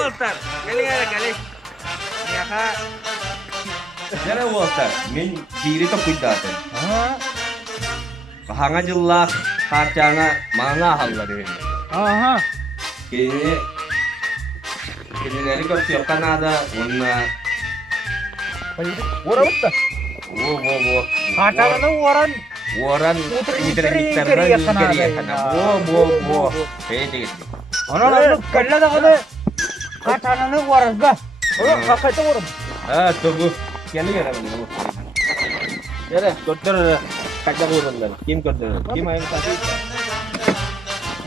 Walter. Kali. Ya kak. Jare Walter, min diri to kuidaten. Ah. Kahanga jelas kacana mana hal dari ini. Aha. Kini dari kau siapkan ada warna. Waran udah. Wo. Kacana waran. Waran Iteri kiri ya kana. Wo. Pede. Ana kalla da kana. Kacana waran ga. Oh, kakak itu waran. Tunggu. Kali ya kan. Ya, dokter kacang waran dan kim dokter. Kim ayam tadi.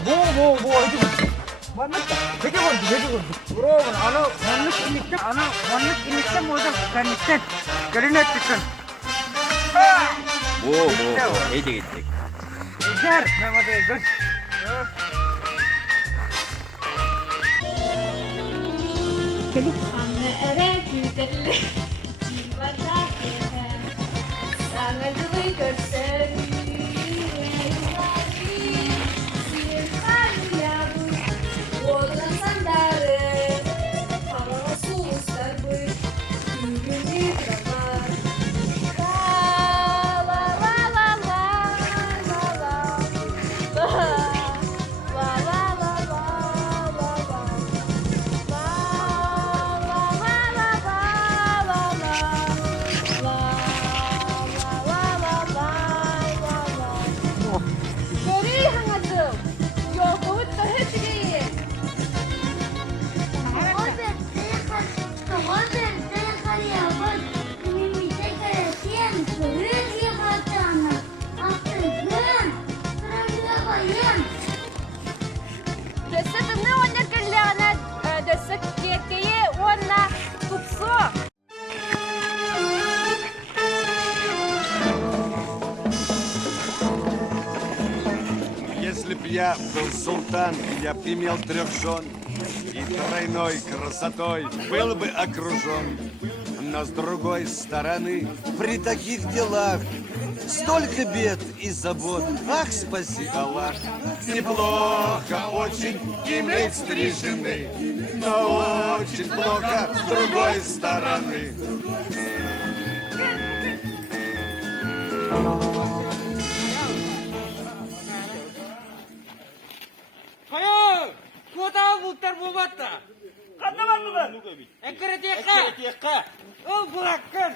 Bo itu. Mana? Betul. Bro, mana ini moda kan chicken. Karena chicken. Wo. Ede. Jar, nama dia good. Anne ere güdelle Civardakiye Sanadımı görsün Sirkan yabu Oğlan sandarı Hava suslar bu Günü kramar La la la la la la Если б я был султан, я б имел 3 жен и тройной красотой был бы окружен. Но с другой стороны, при таких делах столько бед и забот. Ах, спаси Аллах! Неплохо очень иметь 3 жены, но очень плохо с другой стороны. Kayo, kuota muter bubata. Kata mana? Ekor tiaka. Oh, bulakan.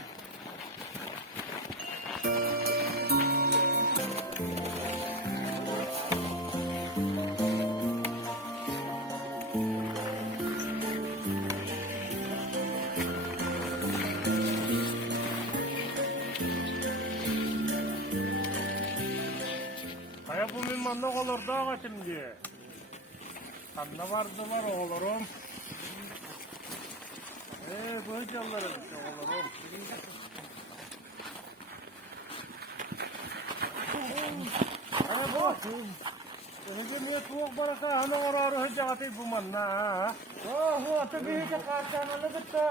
Kayak pemimpin olur da şimdi. Kanla vardılar oğlurum. Bu canlarım oğlurum. Bu. Önce niye soğuk baraka hanı orarı hıcatı bu manna. Oh, tabii ki karşanalı gitti.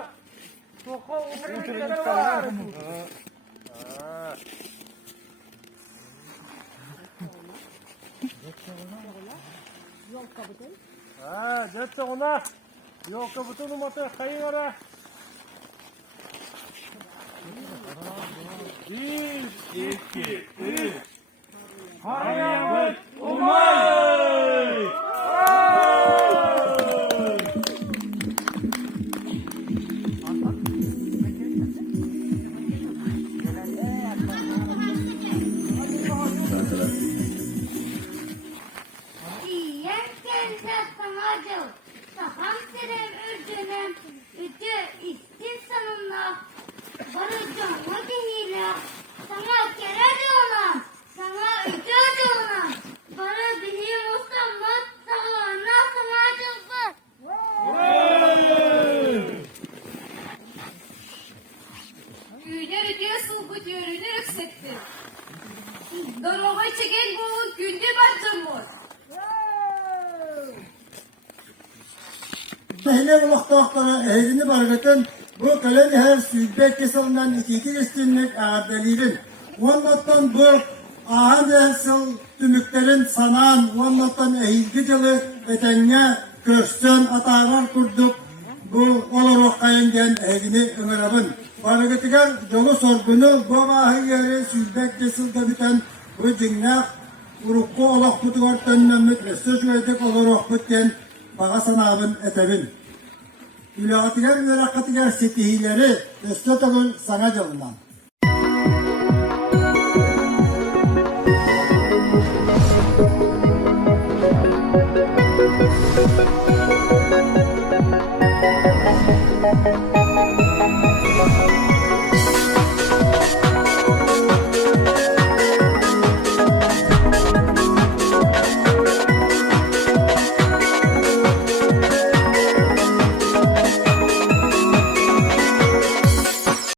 Soğuk oturuyor var. Jatsa ona. Елка bütün umatı kayıvara. Bir, iki, üç. Hayat umay. Doroga çeken bu günde barcamız. Hele vaxtlarına eğrini bargatın bu kalem her sübet kesilden iki üstünlük ağırdeliydim. Ondan bu ağır nesil tümüklerin sanan, ondan eğilgi yılı etenine köşten atarar kurduk. bu olarak kayıngen egini ıngırabın. Barıgıtıgar yolu sorgunu bu bahı yeri süzbek kesilde biten bu cingnak urukku olak tutugar tönlenmek restoş verdik olarak biten bağa sanabın etebin. Ülağıtıgar ve rakıtıgar setihileri Östötog'un sana yolundan.